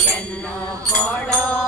জন্য পড়ো?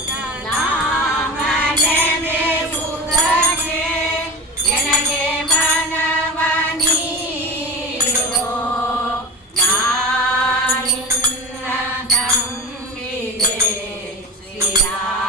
Será.